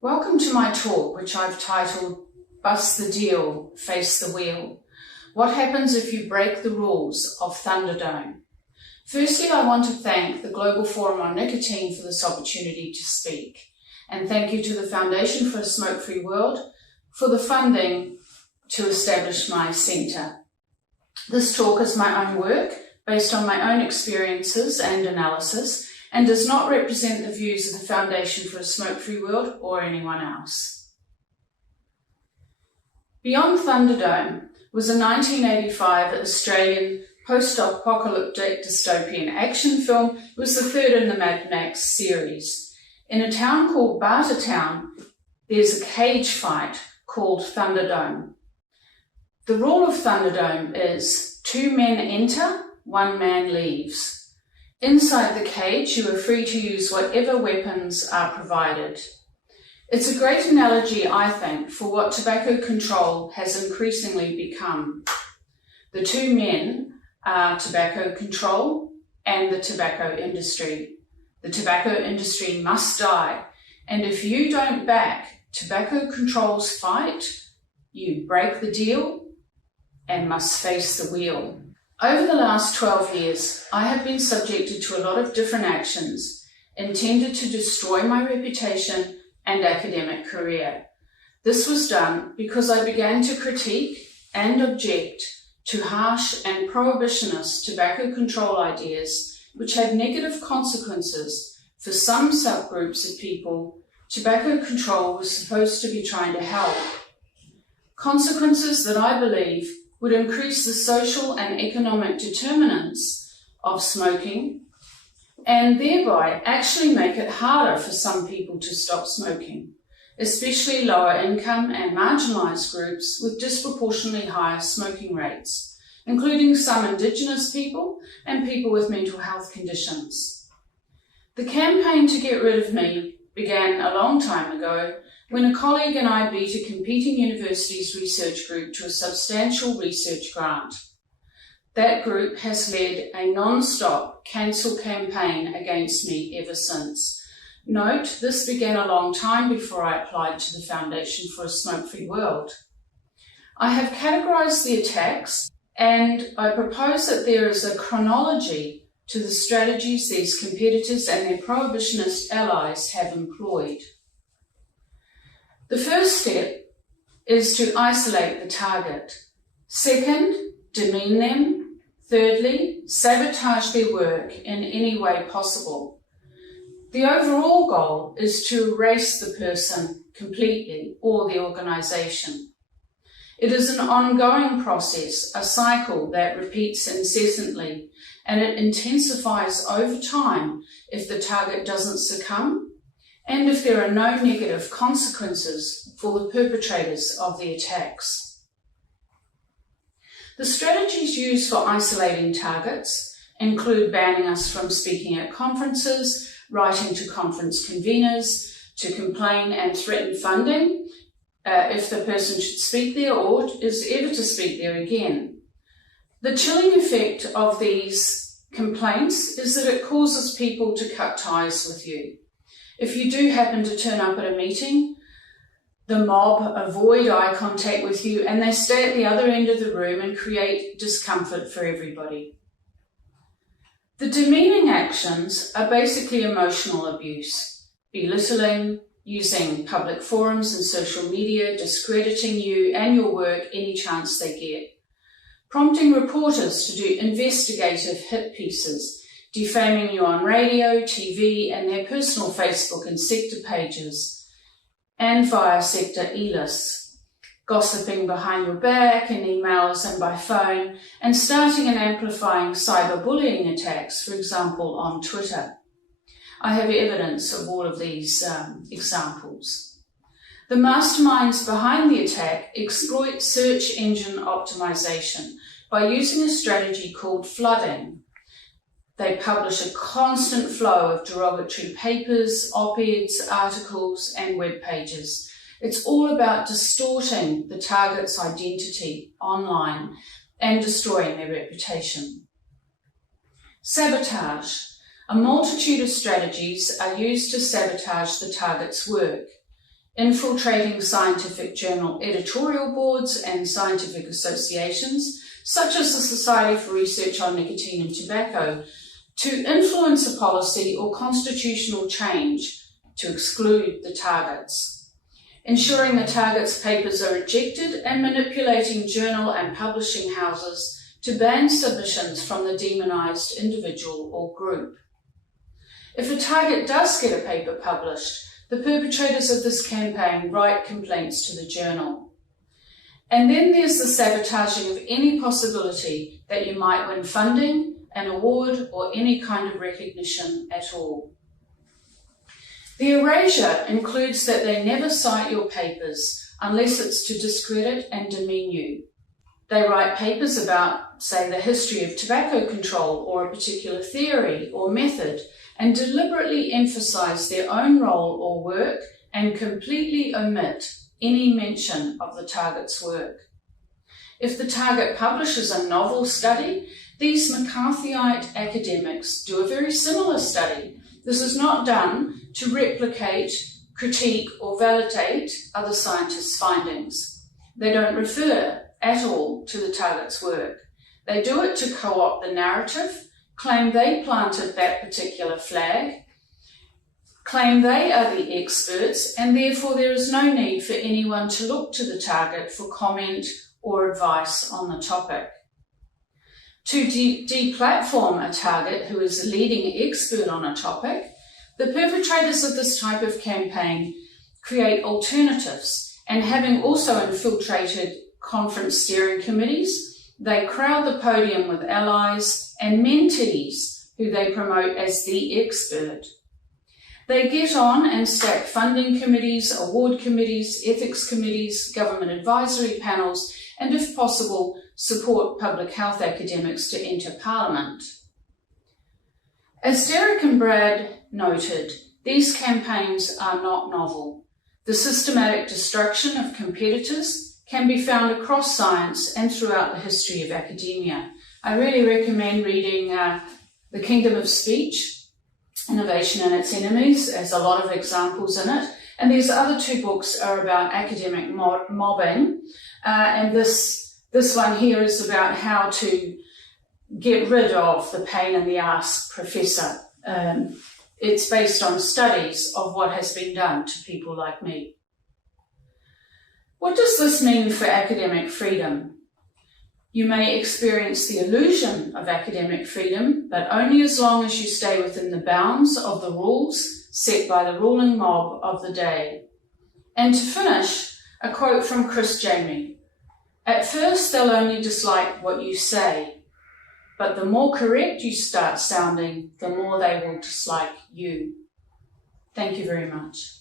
Welcome to my talk, which I've titled Bust the Deal, Face the Wheel. What happens if you break the rules of Thunderdome? Firstly, I want to thank the Global Forum on Nicotine for this opportunity to speak. And thank you to the Foundation for a Smoke-Free World for the funding to establish my centre. This talk is my own work based on my own experiences and analysis, and does not represent the views of the Foundation for a Smoke-Free World or anyone else. Beyond Thunderdome was a 1985 Australian post-apocalyptic dystopian action film. It was the third in the Mad Max series. In a town called Bartertown, there's a cage fight called Thunderdome. The rule of Thunderdome is 2 men enter, 1 man leaves. Inside the cage, you are free to use whatever weapons are provided. It's a great analogy, I think, for what tobacco control has increasingly become. The 2 men are tobacco control and the tobacco industry. The tobacco industry must die, and if you don't back tobacco control's fight, you break the deal and must face the wheel. Over the last 12 years, I have been subjected to a lot of different actions intended to destroy my reputation and academic career. This was done because I began to critique and object to harsh and prohibitionist tobacco control ideas which had negative consequences for some subgroups of people tobacco control was supposed to be trying to help. Consequences that I believe would increase the social and economic determinants of smoking and thereby actually make it harder for some people to stop smoking, especially lower income and marginalised groups with disproportionately higher smoking rates, including some Indigenous people and people with mental health conditions. The campaign to get rid of me began a long time ago when a colleague and I beat a competing university's research group to a substantial research grant. That group has led a non-stop cancel campaign against me ever since. Note, this began a long time before I applied to the Foundation for a Smoke-Free World. I have categorised the attacks, and I propose that there is a chronology to the strategies these competitors and their prohibitionist allies have employed. The first step is to isolate the target. Second, demean them. Thirdly, sabotage their work in any way possible. The overall goal is to erase the person completely or the organisation. It is an ongoing process, a cycle that repeats incessantly, and it intensifies over time if the target doesn't succumb and if there are no negative consequences for the perpetrators of the attacks. The strategies used for isolating targets include banning us from speaking at conferences, writing to conference conveners, to complain and threaten funding if the person should speak there or is ever to speak there again. The chilling effect of these complaints is that it causes people to cut ties with you. If you do happen to turn up at a meeting, the mob avoid eye contact with you and they stay at the other end of the room and create discomfort for everybody. The demeaning actions are basically emotional abuse, belittling, using public forums and social media, discrediting you and your work any chance they get, prompting reporters to do investigative hit pieces, defaming you on radio, TV, and their personal Facebook and sector pages, and via sector e-lists, gossiping behind your back in emails and by phone, and starting and amplifying cyberbullying attacks, for example, on Twitter. I have evidence of all of these examples. The masterminds behind the attack exploit search engine optimization by using a strategy called flooding. They publish a constant flow of derogatory papers, op-eds, articles, and web pages. It's all about distorting the target's identity online and destroying their reputation. Sabotage. A multitude of strategies are used to sabotage the target's work. infiltrating scientific journal editorial boards and scientific associations, such as the Society for Research on Nicotine and Tobacco, to influence a policy or constitutional change to exclude the targets, ensuring the targets' papers are rejected, and manipulating journal and publishing houses to ban submissions from the demonised individual or group. If a target does get a paper published, the perpetrators of this campaign write complaints to the journal. And then there's the sabotaging of any possibility that you might win funding, an award, or any kind of recognition at all. The erasure includes that they never cite your papers unless it's to discredit and demean you. They write papers about, say, the history of tobacco control or a particular theory or method, and deliberately emphasise their own role or work and completely omit any mention of the target's work. If the target publishes a novel study, these McCarthyite academics do a very similar study. This is not done to replicate, critique, or validate other scientists' findings. They don't refer at all to the target's work. They do it to co-opt the narrative, claim they planted that particular flag, claim they are the experts, and therefore there is no need for anyone to look to the target for comment or advice on the topic. To deplatform a target who is a leading expert on a topic, the perpetrators of this type of campaign create alternatives, and having also infiltrated conference steering committees, they crowd the podium with allies and mentees who they promote as the expert. They get on and stack funding committees, award committees, ethics committees, government advisory panels, and if possible, support public health academics to enter Parliament. As Derek and Brad noted, these campaigns are not novel. The systematic destruction of competitors can be found across science and throughout the history of academia. I really recommend reading The Kingdom of Speech, Innovation and Its Enemies. There's a lot of examples in it. And these other two books are about academic mobbing. And this one here is about how to get rid of the pain in the arse professor. It's based on studies of what has been done to people like me. What does this mean for academic freedom? You may experience the illusion of academic freedom, but only as long as you stay within the bounds of the rules set by the ruling mob of the day. And to finish, a quote from Chris Jamie. At first, they'll only dislike what you say, but the more correct you start sounding, the more they will dislike you. Thank you very much.